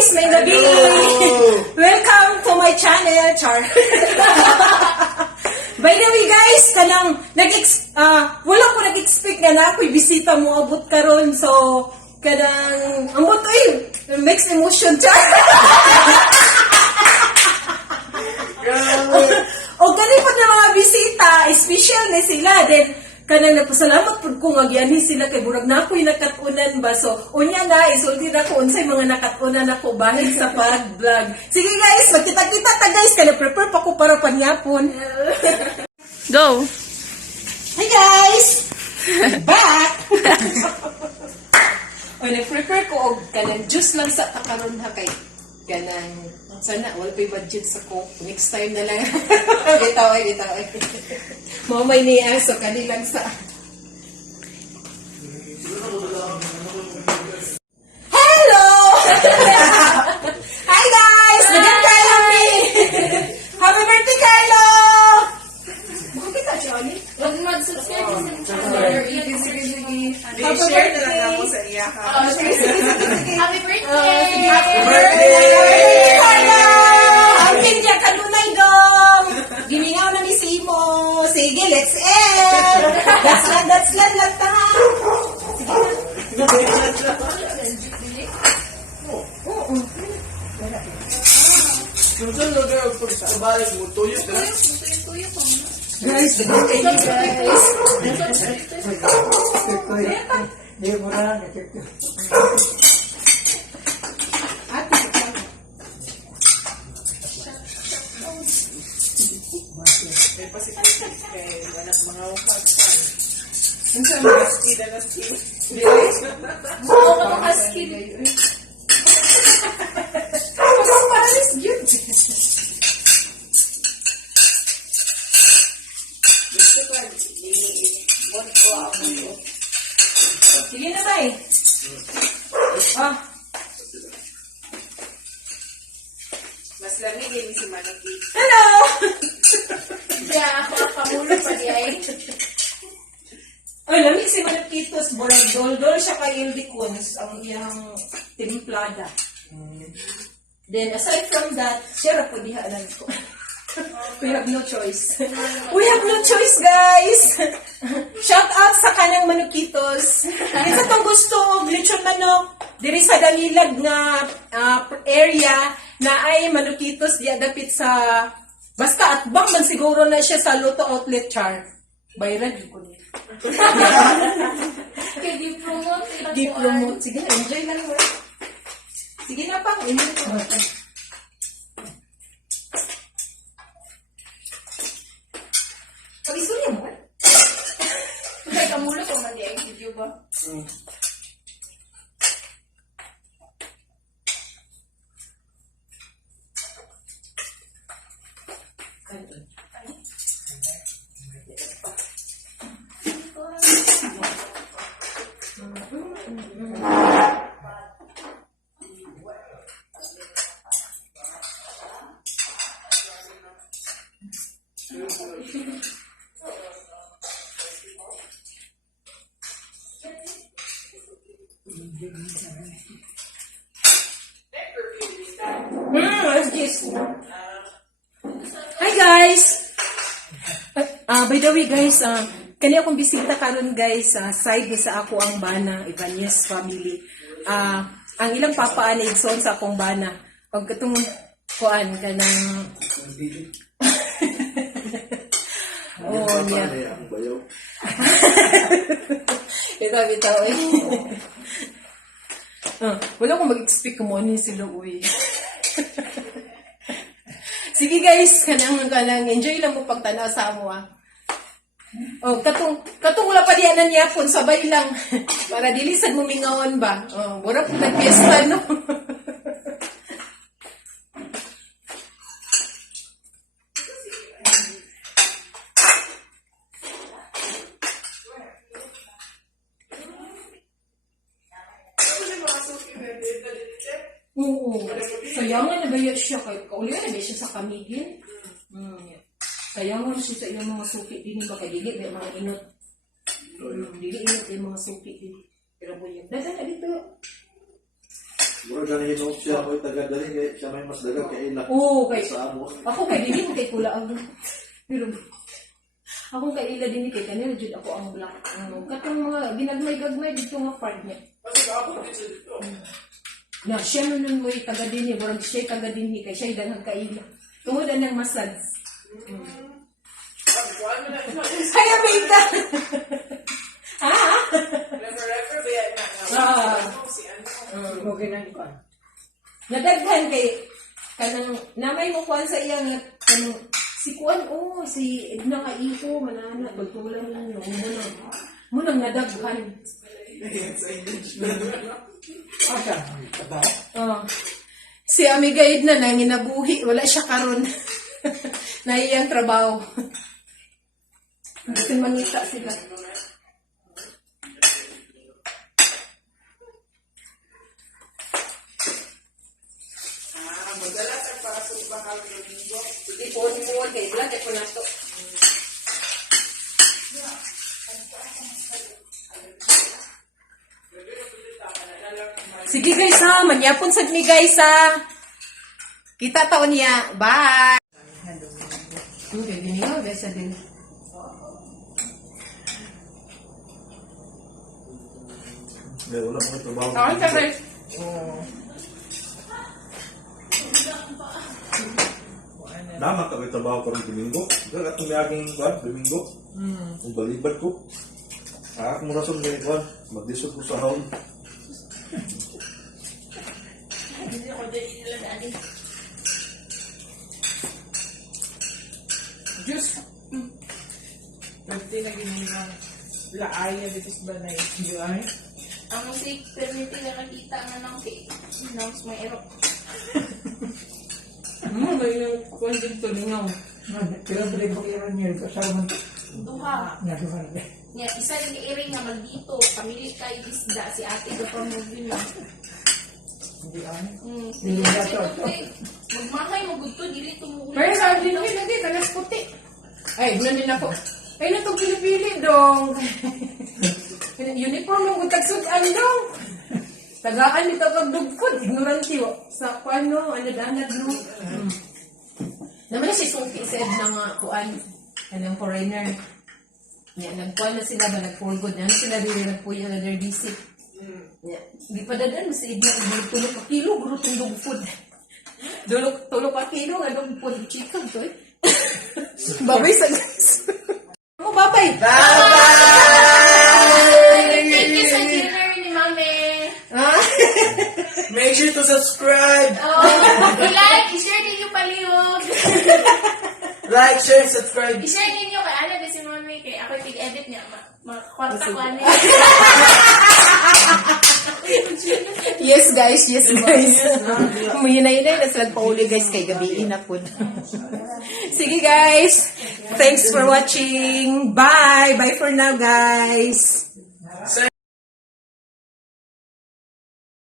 guys! May gabi! Welcome to my channel, Char. By the way guys, wala ko nag-expect na ako'y bisita mo abot karon, so ambot mixed emotion, Char. O ganipod na mga bisita, special na sila, then nagpasalamat po ko nga gianhi sila kay burag na ako'y nakatunan ba. So, unya na, isulti na ko unsay mga nakatunan ako bahin sa pag-vlog. Sige guys, magkita-kita ta guys, prepare pa ko para panyapon. Go! Hi guys! Back! O, nag-prepare ko og kanang juice lang sa takaron ha kay kanang sana wala pa'y budget sa ko. Next time na lang. Bitaw. Mamay niya, so kanilang sa... Hello! Hi guys! Magandang Carlo me! Happy birthday, Carlo! Bakit kita, Johnny? Huwag mag-subscribe sa channel. Sige. I-share na lang ako sa iya ha. Sige. Happy birthday! Happy birthday, Carlo! Ang kanya kanunay dong! Gimingaw na ni Simo. Sige, let's end! That's lang ta. Oo. Sunod na kayo pag sa balik mo, tuyo ka na. Guys, guys. May pasipasip kay mga upat pa. Ang sa mga skida na skin. Oo, kapag-skin. Paris yun. Gusto ko, i-bot ko ako yun. Sige na, bay. Mas lamig yun si Manaki. Hello! Kaya ako kamulo pa di ay. Ay, lamig si Manakitos. Dol siya kay Ildikuns, ang iyang timplada. Then, aside from that, siya po dihanan ko. We have no choice. We have no choice, guys! Shout out sa kanang Manukitos. Isa tong gusto og lechon manok. Diri sa Damilag nga area na ay Manukitos di dapit sa basta atbang man siguro na siya sa Luto Outlet, Char. Bayran ko niya. Kaya di-promote. Di-promote. Sige, enjoy lang mo. Sige na pa, enjoy ko. Pag-isulya mo? Kaya kamulo pa man di ay video ba? What's this? Hi guys! By the way guys, kani akong bisita karon guys, side ni sa ako ang bana, Ibanez family. Ang ilang papa ani igsoon sa akong bana. Pag katong kuan kanang oh niya. Bitaw eh. Wala akong mag-expect kung ano sila uy. Sige guys, kanang enjoy lang mo pagtanaw sa amo Oh, katong wala pa diyan niya pun sabay lang para dilisan mo mingawan ba. Oh, wala po nag-fiesta no. Oo. Sayangan na ba siya kay kaulian na ba siya sa kamigin? Sayangan siya sa ilang mga suki din ba kay dili may mga inot. Dili inot yung mga suki din. Pero mo yun. Dada na dito. Mura ganun hinuok siya ko taga dali kay siya may mas daga kay ila. Oo, kay Sa amo. ako kay dili ko kay kula ang pero ako kay ila din kay kanila jud ako ang black. Katong mga ginagmay-gagmay dito nga part niya. Na siya nun mo taga din murag siya taga din kay siya daghang kaila. Tungod na ng massage. Kaya bita. Ha? Never ba yan na. Ah. Si ano. Mo ginang ko. Nadaghan kay kanang namay mo kuan sa iya nga kanang si kuan si Edna ka iho manana pagtulan lang mo nang nadaghan. Asa? Taba? Si Amiga Edna na ginabuhi wala siya karon. Na iyang trabaho. Hindi mangita sila. Magdala sa para sa bakal domingo. Hindi po mo kay black ko na to. Sige guys ha, manyapon sad mi guys ha. Kita taon niya. Bye. Okay, dini nga guys din. Wala mo trabaho. Kaon ka guys. Nama ka may trabaho ko ng Domingo. Kaya atong miaging kuan Domingo. Ang balibad ko. Ako mo rason kay kuan. Magdisod ko sa haon. Hindi ko dyan ilan ani. Juice. Pwede na ginimang laaya dito sa banay. Di ay? Ang si permiti na nakita nga nang si announce may erok. May nang kuan dito ningaw. Pero balik ko iron niya ko sa mga Duha. naduhan. Nga isa rin ni Iring nga magdito. Pamili kay isda si ate ko pa mo din lang. Hindi ay. Sige na ito. Magmahay mo gusto dili tumuulit. Pero sa din ko lagi kanas puti. Ay, din ako. Ay natong pinipili dong. Uniform ng gutag sudan dong. Tagaan nito kag dugpod, ignorante wa. Sa paano ano danad no. Naman si Suki said na nga kuan anong foreigner. Yan nagkuan na sila ba nagforgod na sila dili nagpuya na their visit. Yeah. Di pa dadan sa idna tulog ka kilo guro tong dugpod. Tulog ka kilo nga dugpod chicken to eh. Babay sa guys. Mo babay. Thank you sa dinner ni Mami. Make sure to subscribe. I-like, i-share ninyo palihog. Like, share, subscribe. I-share ninyo kay Ana din si Mami. Kay ako tig-edit niya. Makwarta ko ano. Yes guys. Mayunay-unay na sila pauli guys kay gabiin na po. Sige guys. Thanks for watching. Bye. Bye for now guys.